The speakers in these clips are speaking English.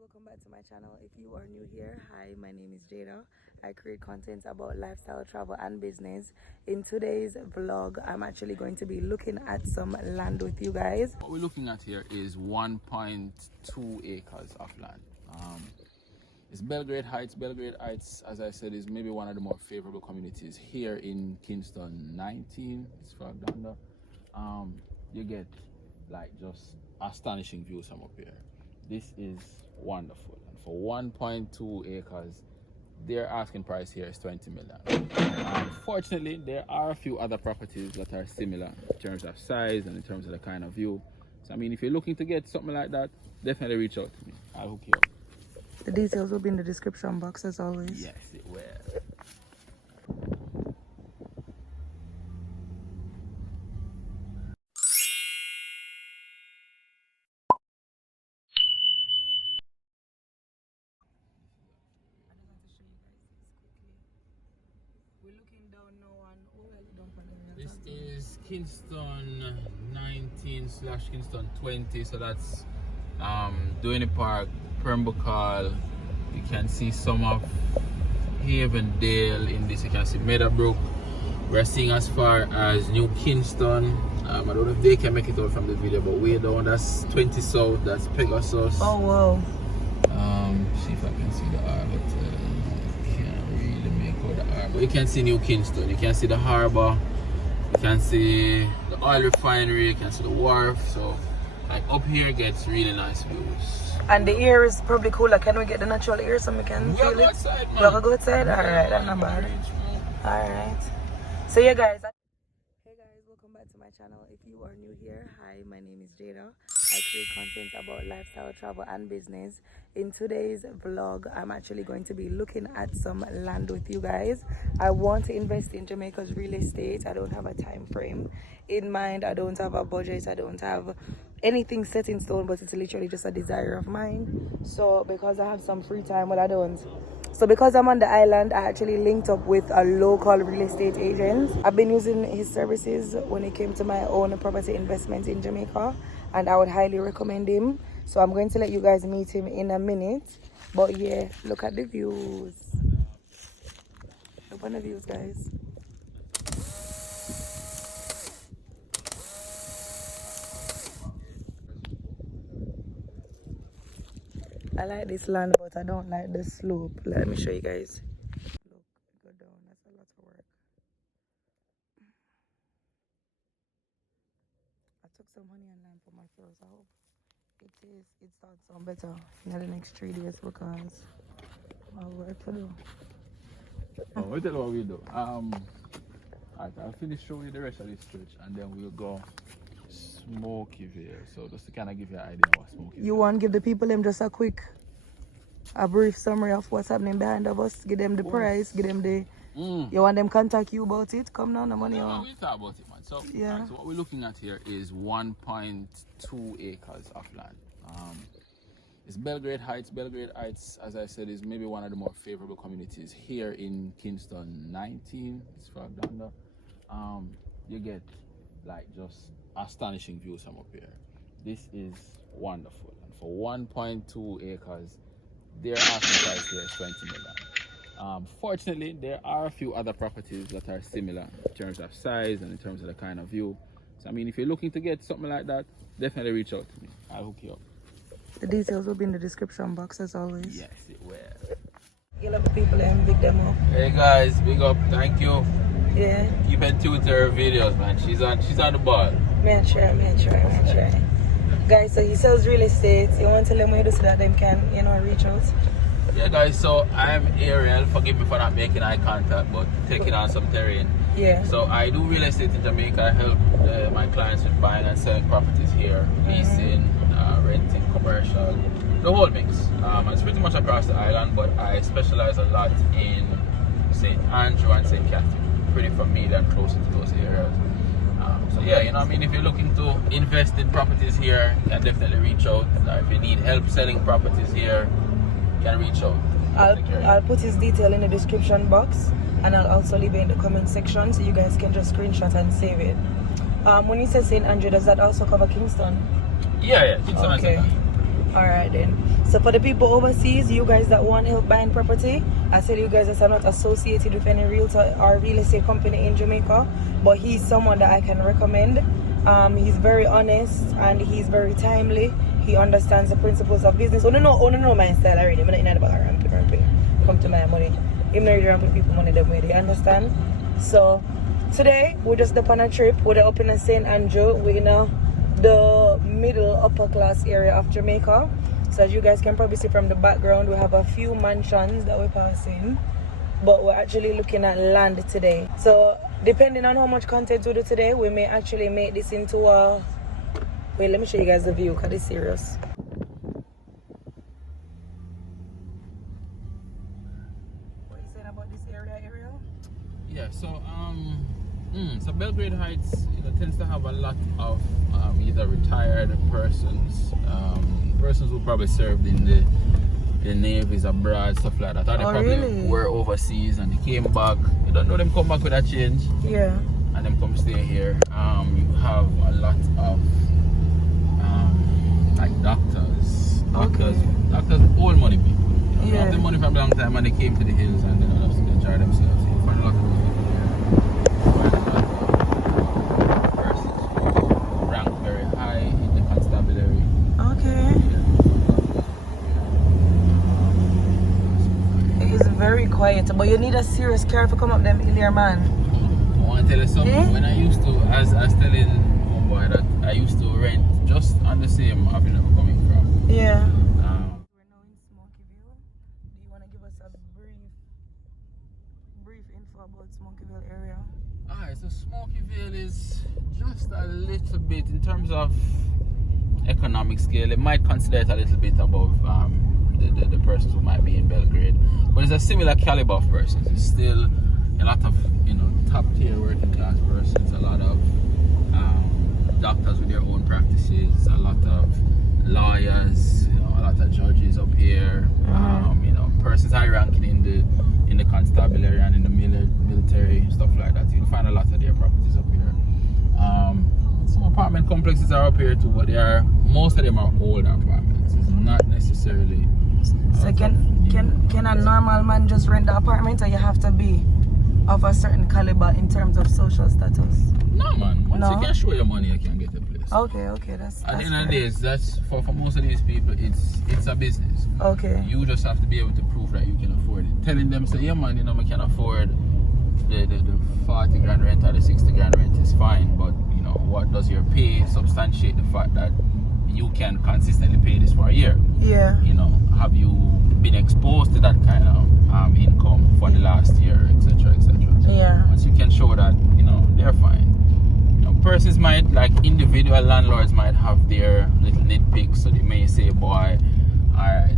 welcome back to my channel. If you are new here, hi, my name is Jaydah. I create content about lifestyle, travel and business. In today's vlog, I'm actually going to be looking at some land with you guys. What we're looking at here is 1.2 acres of land. It's Belgrade Heights. Belgrade Heights, as I said, is maybe one of the more favorable communities here in KINGSTON 19. It's further down there. You get like just astonishing views from up here. This is wonderful, and for 1.2 acres, their asking price here is 20 million. Unfortunately, there are a few other properties that are similar in terms of size and in terms of the kind of view. So I mean, if you're looking to get something like that, definitely reach out to me. I'll hook you up. The details will be in the description box as always. Yes, it will. We're looking down now on This is KINGSTON 19/KINGSTON 20, so that's Duane Park, Pembroke. You can see some of Havendale in this. You can see Meadowbrook. We're seeing as far as New Kingston. I don't know if they can make it out from the video, but way down, that's 20 South, that's Pegasus. Oh wow. See if I can see the R, but can't really make out the R. But you can see New Kingston, you can see the harbour, you can see the oil refinery, you can see the wharf. So like up here gets really nice views. And the air is probably cooler. Can we get the natural air so we can feel it? Outside, man. We have to go outside? Alright, that's not bad. Alright. So yeah guys. Hey guys, welcome back to my channel. If you are new here, hi, my name is Jaydah. I create content about lifestyle, travel and business. In today's vlog, I'm actually going to be looking at some land with you guys. I want to invest in Jamaica's real estate. I don't have a time frame in mind. I don't have a budget. I don't have anything set in stone, but it's literally just a desire of mine. So because I have some free time, well, I don't. So because I'm on the island, I actually linked up with a local real estate agent. I've been using his services when it came to my own property investment in Jamaica, and I would highly recommend him. So I'm going to let you guys meet him in a minute. But yeah, look at the views. Look at the views, guys. I like this land, but I don't like the slope. Let me show you guys. Look, go down. That's a lot of work. I took some honey and lime for my throat. I hope it starts sound better in the next 3 days because I have work to do. Oh, we'll tell you what we do. I'll finish showing you the rest of this stretch, and then we'll go Smoky here. So just to kind of give you an idea what Smoky is. You want to give the people them just a brief summary of what's happening behind of us, give them the price, give them the you want them contact you about it? Come now, no money. No, we talk about it, man. So yeah, so what we're looking at here is 1.2 acres of land. It's Belgrade Heights. Belgrade Heights, as I said, is maybe one of the more favorable communities here in KINGSTON 19. It's further down there. You get like just astonishing views from up here. This is wonderful, and for 1.2 acres, their asking price here is 20 million. Fortunately, there are a few other properties that are similar in terms of size and in terms of the kind of view. So I mean, if you're looking to get something like that, definitely reach out to me. I'll hook you up. The details will be in the description box as always. Yes, it will. You love the people and big them up. Hey guys, big up, thank you. Yeah. Keep in tune to her videos, man. She's on the ball. Man, try. Guys, so he sells real estate. You want to tell them where to so that them can, reach out? Yeah guys, so I'm Ariel. Forgive me for not making eye contact, but taking on some terrain. Yeah. So I do real estate in Jamaica. I help my clients with buying and selling properties here, leasing, renting, commercial, the whole mix. It's pretty much across the island, but I specialize a lot in St. Andrew and St. Catherine. Pretty familiar and closer to those areas. So yeah, if you're looking to invest in properties here, you can definitely reach out. If you need help selling properties here, you can reach out. I'll put his detail in the description box, and I'll also leave it in the comment section so you guys can just screenshot and save it. When you say St. Andrew, does that also cover Kingston? Yeah, Kingston. Okay. Alright then. So for the people overseas, you guys that want help buying property, I tell you guys that I'm not associated with any realtor or real estate company in Jamaica, but he's someone that I can recommend. He's very honest and he's very timely. He understands the principles of business. Oh no, my style already. I'm not in the back ramping. Come to my money. I'm not ramping people money them way. They understand. So today we're just up on a trip. We're up in St. Andrew. We're in the middle upper class area of Jamaica. So as you guys can probably see from the background, we have a few mansions that we're passing, but we're actually looking at land today. So depending on how much content we do today, we may actually make this into a... Wait, let me show you guys the view because it's serious. What are you saying about this area, Ariel? Yeah, so so Belgrade Heights, tends to have a lot of either retired persons, persons who probably served in the navies abroad, stuff like that. Or they probably were overseas and they came back. You don't know them come back with a change. Yeah. And them come stay here. You have a lot of like doctors, old money people. They have the money from a long time and they came to the hills and they have to enjoy themselves. You find a lot of those people here. Persons who rank very high in the constabulary. Okay. It is very quiet, but you need a serious car to come up them hill here, man. I want to tell you something. When I used to, as I was telling homeboy that I used to rent just on the same avenue I'm coming from. Yeah. We're now in Smokyville. Do you want to give us a brief info about Smokyville area? Alright, so Smokyville is just a little bit in terms of economic scale. It might consider it a little bit above the persons who might be in Belgrade, but it's a similar caliber of persons. It's still a lot of top tier working class persons, a lot of doctors with their own practices, a lot of lawyers, a lot of judges up here, persons high ranking in the constabulary and in the military, stuff like that. You'll find a lot of their properties up here. Some apartment complexes are up here too, but most of them are older apartments. It's not necessarily. So can a normal man just rent the apartment, or you have to be of a certain caliber in terms of social status? No, man. Once you can show your money, you can get a place. Okay, that's at the end of the day, that's for most of these people, it's a business. Okay. You just have to be able to prove that you can afford it. Telling them, say, yeah, man, I can afford the 40 grand rent or the 60 grand rent is fine, but what does your pay substantiate the fact that you can consistently pay this for a year? Yeah. Have you been exposed to that kind of income for the last year, etc., etc. Yeah. Once you can show that, they're fine. Persons might, like individual landlords might have their little nitpicks, so they may say, boy, alright,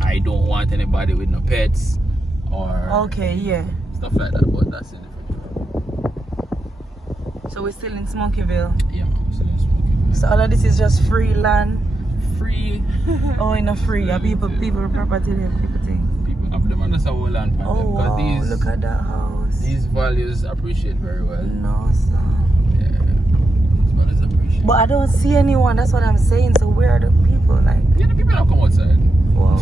I don't want anybody with no pets, or stuff like that, but that's it. So we're still in Smokyville? Yeah, we're still in Smokyville. So all of this is just free land? Free. Oh, in a free. People property there, people things. People have them on the whole land. Oh wow, look at that house. These values appreciate very well. No, sir. Yeah, these values appreciate. But I don't see anyone, that's what I'm saying. So where are the people? Like, yeah, the people don't come outside. Wow.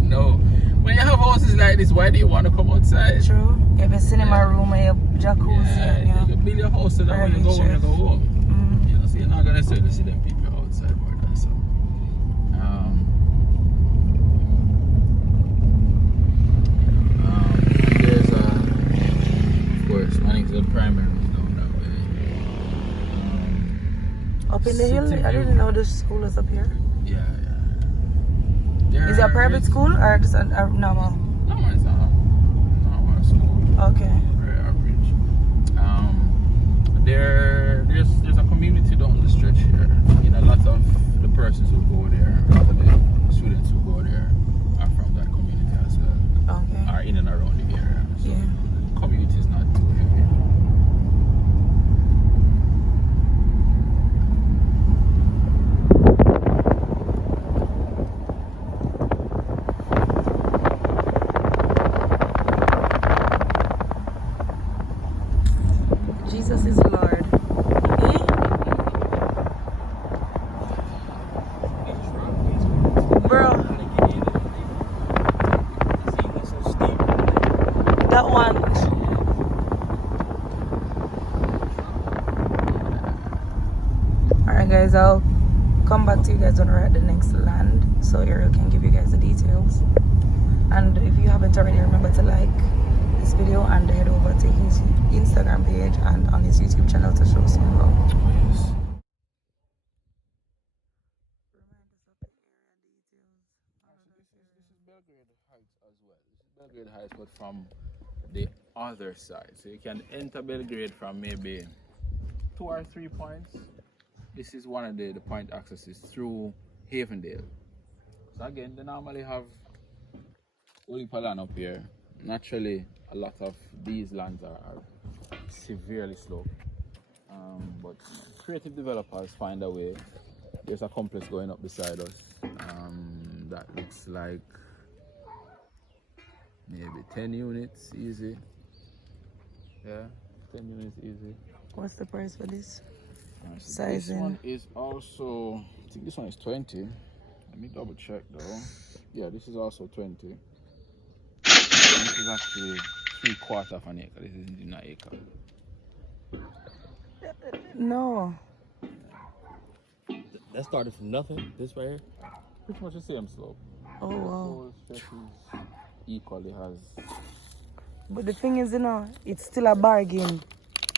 No. When you have houses like this, why do you want to come outside? True. You have a cinema room and your jacuzzi. You build your house so that when you go home, you go home. So you're not going to necessarily see them people outside more than so. There's of course, Manningsville Primary is down that way. Up in the hill? I didn't know the school was up here. Yeah. Is it a private school or just a normal? No, it's not a normal school. Okay. Very average. There's a community down the stretch here. A lot of the persons who go there, a lot of the students who go there are from that community as well. Okay. Are in and around the area. So the community is not too heavy. Jesus is Lord. guys when we're at the next land, so Ariel can give you guys the details. And if you haven't already, remember to like this video and head over to his Instagram page and on his YouTube channel to show some love. Yes. This is Belgrade Heights as well. This is Belgrade Heights, but from the other side. So you can enter Belgrade from maybe 2 or 3 points. This is one of the point accesses through Havendale. So again, they normally have only land up here. Naturally, a lot of these lands are severely sloped. But creative developers find a way. There's a complex going up beside us. That looks like maybe 10 units easy. Yeah, 10 units easy. What's the price for this? So this one is also, I think this one is 20. Let me double check though. Yeah, this is also 20. This is actually 3/4 of an acre. This isn't an acre. No. That started from nothing, this right here? Pretty much the same slope. Oh The wow. whole stretch is equally has. But the thing is, you know, it's still a bargain.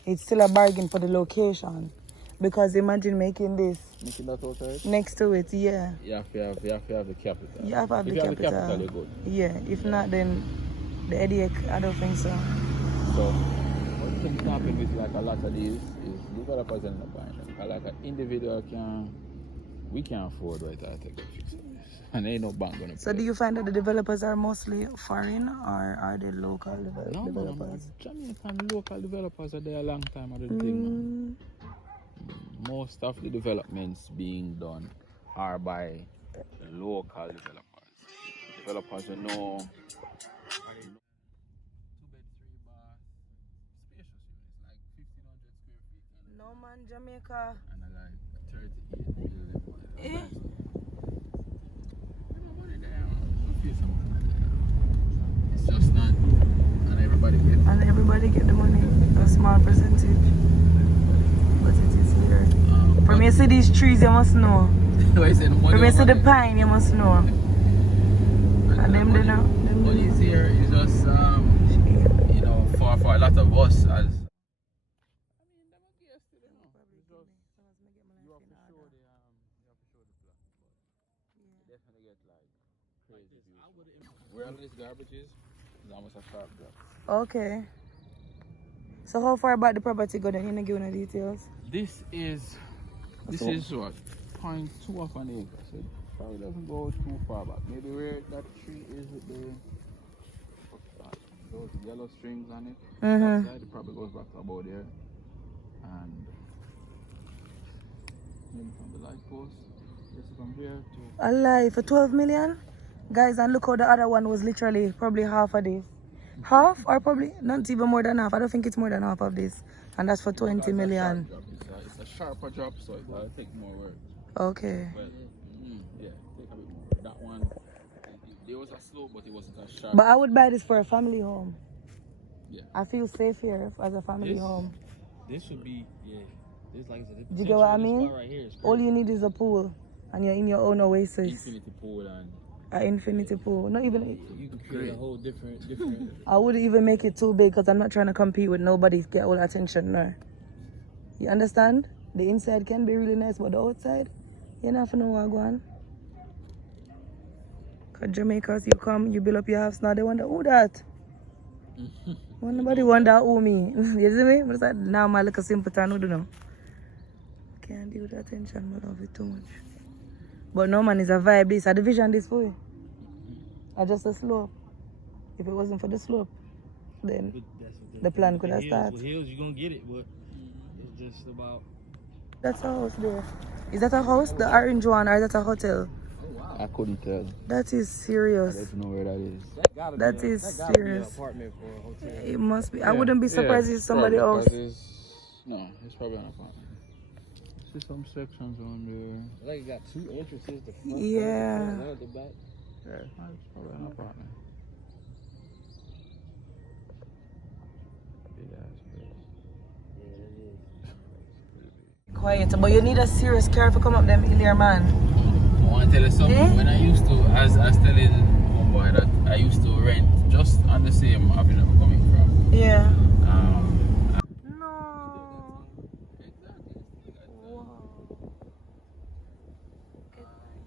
It's still a bargain for the location. Because imagine making this Making that outside? next to it, yeah. You have to have the capital. You have to have if the you capital. have the capital, you're good. Yeah, if not, then the headache, I don't think so. So, what can happen with like a lot of these is developers end up buying them. Like an individual we can't afford right now to take a fix of this. And ain't no bank gonna pay. So do you find that the developers are mostly foreign or are they local developers? Jamaican local developers are there a long time. I don't think most of the developments being done are by local developers. Developers who know 2-bed, 3-bath, spacious units, like 1,500 square feet. No man, Jamaica. And I like 38 building. It's just not, and everybody get the money, a small percentage. But it is here. For me to see these trees, you must know. For me to see the pine, you must know. And them they know. What is here is just, you know, for a lot of us as. Where all this garbage is almost a sharp drop. Okay. So how far about the property go then? You give no details? This is what? 0.2 of an acre. So it probably doesn't go too far back. Maybe where that tree is with those yellow strings on it. That side, it probably goes back to about there. And maybe from the light post. Just from there to Alive for 12 million? Guys, and look how the other one was literally probably half of this. Half or probably not even more than half. I don't think it's more than half of this. And that's for 20 million. It's a sharper drop, so it'll take more work. Okay. But, yeah, take a bit more. That one, there was a slope, but it wasn't as sharp. But I would buy this for a family home. Yeah. I feel safe here as a family home. This should be, yeah. This like the Do you get what I mean? Right here is all you need is a pool. And you're in your own oasis. Infinity pool and... An infinity pool. Not even... You can create a whole different... I wouldn't even make it too big because I'm not trying to compete with nobody to get all attention now. You understand? The inside can be really nice, but the outside, you don't have to know what going on. Because Jamaicans, you come, you build up your house, now they wonder, who that? Nobody wonder who me. You see me? But like, now my little simpleton, who do know? Can't deal with the attention, I love it too much. But no man, is a vibe this. A division this for you. I just a slope. If it wasn't for the slope, then the plan could have started. With hills, you're going to get it, but it's just about... That's a house there. Is that a house? The orange one, or is that a hotel? Oh, wow. I couldn't tell. That is serious. I don't know where that is. That is That serious. be an apartment for a hotel. It must be. I wouldn't be surprised if somebody else. No, it's probably an apartment. See some sections on there. Like it got 2 entrances, the front Yeah. and the back. Yeah, it's probably an apartment. Big ass place. Yeah, it is. Quiet, but you need a serious car to come up them hill here, man. I tell you something. When I used to, as I was telling homeboy that I used to rent just on the same avenue I'm coming from. Yeah. Um, No. exactly. Wow.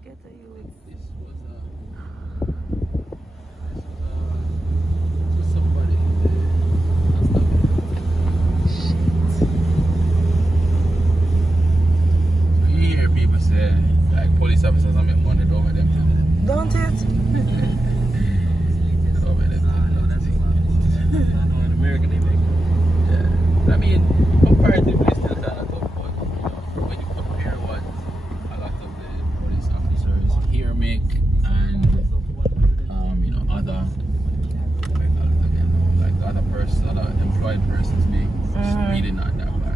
Get the youth. This was to somebody. So you hear people say like police officers are making money over them. Don't it? Over them. American, they make. Yeah. I mean, comparatively still kind of tough, but you know, when you compare what a lot of the police officers here make and you know, other like other persons, other employed persons make, it's really not that bad.